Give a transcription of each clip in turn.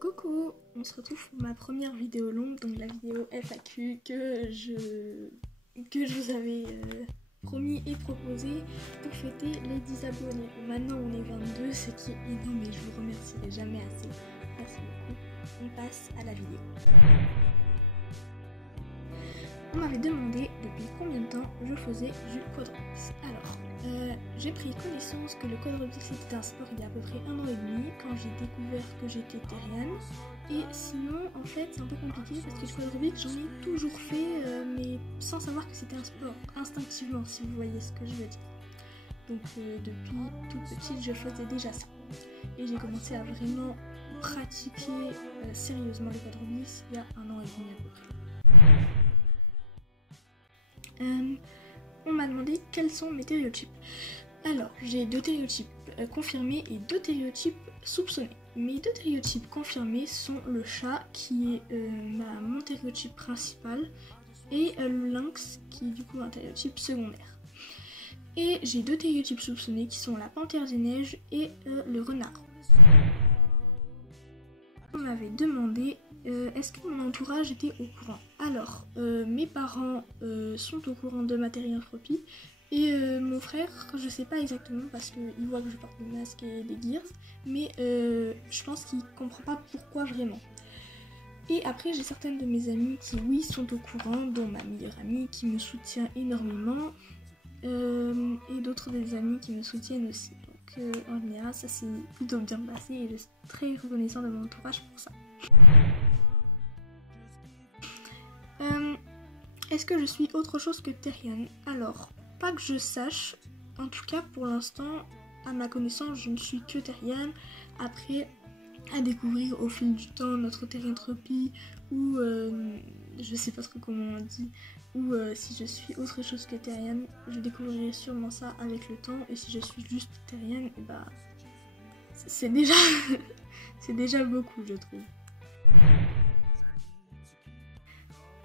Coucou, on se retrouve pour ma première vidéo longue, donc la vidéo FAQ que je vous avais promis et proposé pour fêter les 10 abonnés. Maintenant on est 22, ce qui est énorme et je vous remercierai jamais assez. Merci beaucoup. On passe à la vidéo. On m'avait demandé depuis combien de temps je faisais du quadruplex. Alors, j'ai pris connaissance que le quadruplex était un sport il y a à peu près 1 an et demi quand j'ai découvert que j'étais terrienne. Et sinon, en fait, c'est un peu compliqué parce que le quadruplex, j'en ai toujours fait, mais sans savoir que c'était un sport, instinctivement, si vous voyez ce que je veux dire. Donc, depuis toute petite, je faisais déjà ça. Et j'ai commencé à vraiment pratiquer sérieusement le quadruplex il y a 1 an et demi à peu près. On m'a demandé quels sont mes stéréotypes. Alors, j'ai 2 stéréotypes confirmés et 2 stéréotypes soupçonnés. Mes 2 stéréotypes confirmés sont le chat, qui est mon stéréotype principal, et le lynx, qui est du coup un stéréotype secondaire. Et j'ai 2 stéréotypes soupçonnés qui sont la panthère des neiges et le renard. On m'avait demandé est-ce que mon entourage était au courant. Alors, mes parents sont au courant de ma thérianthropie et mon frère, je sais pas exactement parce qu'il voit que je porte des masques et des gears, mais je pense qu'il comprend pas pourquoi vraiment. Et après, j'ai certaines de mes amies qui, oui, sont au courant, dont ma meilleure amie qui me soutient énormément et d'autres des amis qui me soutiennent aussi. Donc, en général, ça s'est plutôt bien passé et je suis très reconnaissante de mon entourage pour ça. Est-ce que je suis autre chose que terrienne? Alors, pas que je sache, en tout cas pour l'instant, à ma connaissance, je ne suis que terrienne. Après, à découvrir au fil du temps notre thérianthropie, ou je sais pas trop comment on dit, ou si je suis autre chose que terrienne, je découvrirai sûrement ça avec le temps, et si je suis juste terrienne, et bah, c'est déjà, c'est déjà beaucoup, je trouve.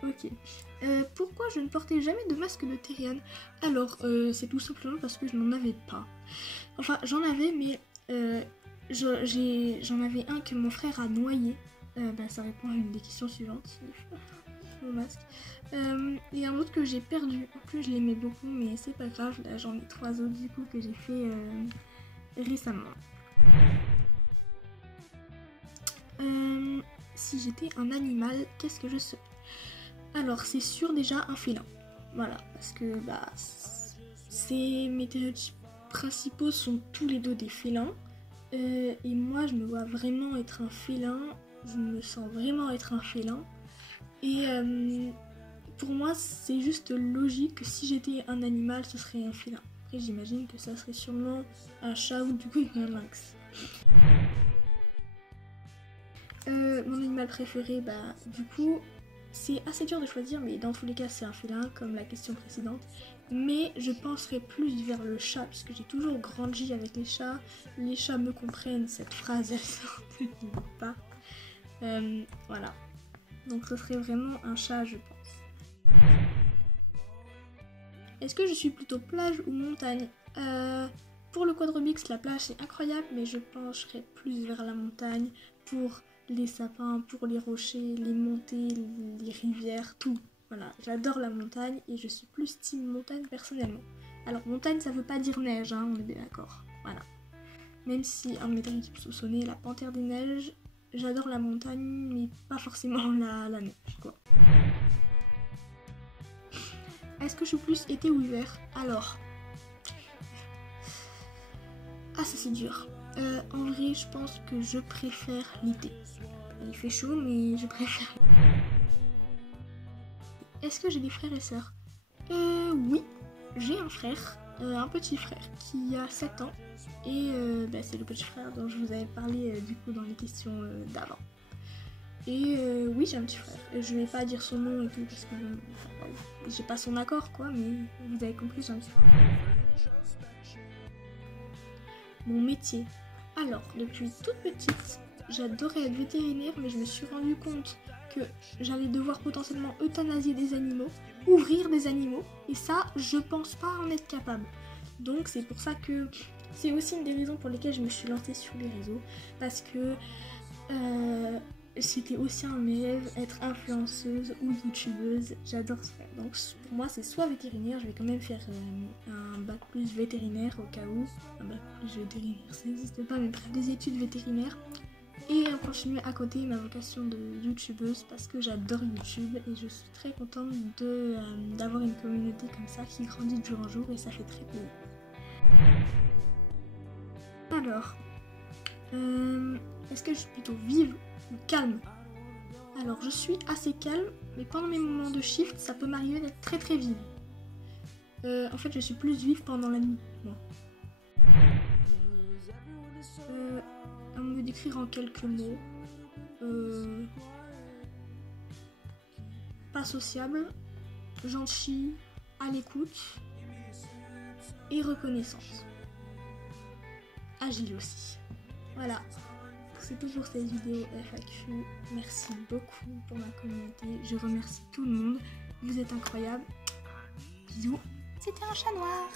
Ok. Pourquoi je ne portais jamais de masque de terrienne? Alors, c'est tout simplement parce que je n'en avais pas. Enfin, j'en avais, mais j'en avais un que mon frère a noyé. Ça répond à une des questions suivantes. Mon masque. Et un autre que j'ai perdu. En plus, je l'aimais beaucoup, mais c'est pas grave. Là, j'en ai 3 autres du coup que j'ai fait récemment. Si j'étais un animal, qu'est-ce que je serais? Alors, c'est sûr déjà un félin. Voilà, parce que mes stéréotypes principaux sont tous les 2 des félins. Et moi, je me vois vraiment être un félin. Je me sens vraiment être un félin. Et pour moi, c'est juste logique que si j'étais un animal, ce serait un félin. Après, j'imagine que ça serait sûrement un chat ou du coup un lynx. Mon animal préféré, du coup, c'est assez dur de choisir, mais dans tous les cas, c'est un félin, comme la question précédente. Mais je penserais plus vers le chat, puisque j'ai toujours grandi avec les chats. Les chats me comprennent, cette phrase, elle sort de nulle part. Voilà. Donc ce serait vraiment un chat, je pense. Est-ce que je suis plutôt plage ou montagne? Pour le quadruplex, la plage c'est incroyable, mais je pencherais plus vers la montagne pour les sapins, pour les rochers, les montées, les rivières, tout. Voilà, j'adore la montagne et je suis plus team montagne personnellement. Alors montagne ça veut pas dire neige, hein, on est bien d'accord. Voilà. Même si un de mes stéréotypes soupçonnés, la panthère des neiges, j'adore la montagne, mais pas forcément la neige, quoi. Est-ce que je suis plus été ou hiver? Alors... Ah, ça c'est dur. En vrai, je pense que je préfère l'été. Il fait chaud, mais je préfère. Est-ce que j'ai des frères et sœurs? Oui, j'ai un frère, un petit frère qui a 7 ans. Et c'est le petit frère dont je vous avais parlé du coup dans les questions d'avant. Et oui, j'ai un petit frère. Je vais pas dire son nom et tout parce que j'ai pas son accord quoi, mais vous avez compris, j'ai un petit frère. Mon métier. Alors, depuis toute petite, j'adorais être vétérinaire, mais je me suis rendu compte que j'allais devoir potentiellement euthanasier des animaux, ouvrir des animaux, et ça, je pense pas en être capable. Donc c'est pour ça que c'est aussi une des raisons pour lesquelles je me suis lancée sur les réseaux, parce que C'était aussi un rêve, être influenceuse ou youtubeuse, j'adore ça. Donc pour moi c'est soit vétérinaire, je vais quand même faire un bac plus vétérinaire au cas où. Un bac plus vétérinaire ça n'existe pas, mais bref, des études vétérinaires. Et continuer à côté ma vocation de youtubeuse parce que j'adore YouTube et je suis très contente d'avoir une communauté comme ça qui grandit de jour en jour et ça fait très plaisir. Alors, est-ce que je suis plutôt vive ou calme? Alors je suis assez calme, mais pendant mes moments de shift, ça peut m'arriver d'être très très vive. En fait, je suis plus vive pendant la nuit, moi. À me décrire en quelques mots. Pas sociable, gentil, à l'écoute et reconnaissante. Agile aussi. Voilà. C'est tout pour cette vidéo FAQ. Merci beaucoup pour ma communauté. Je remercie tout le monde. Vous êtes incroyables. Bisous. C'était un chat noir.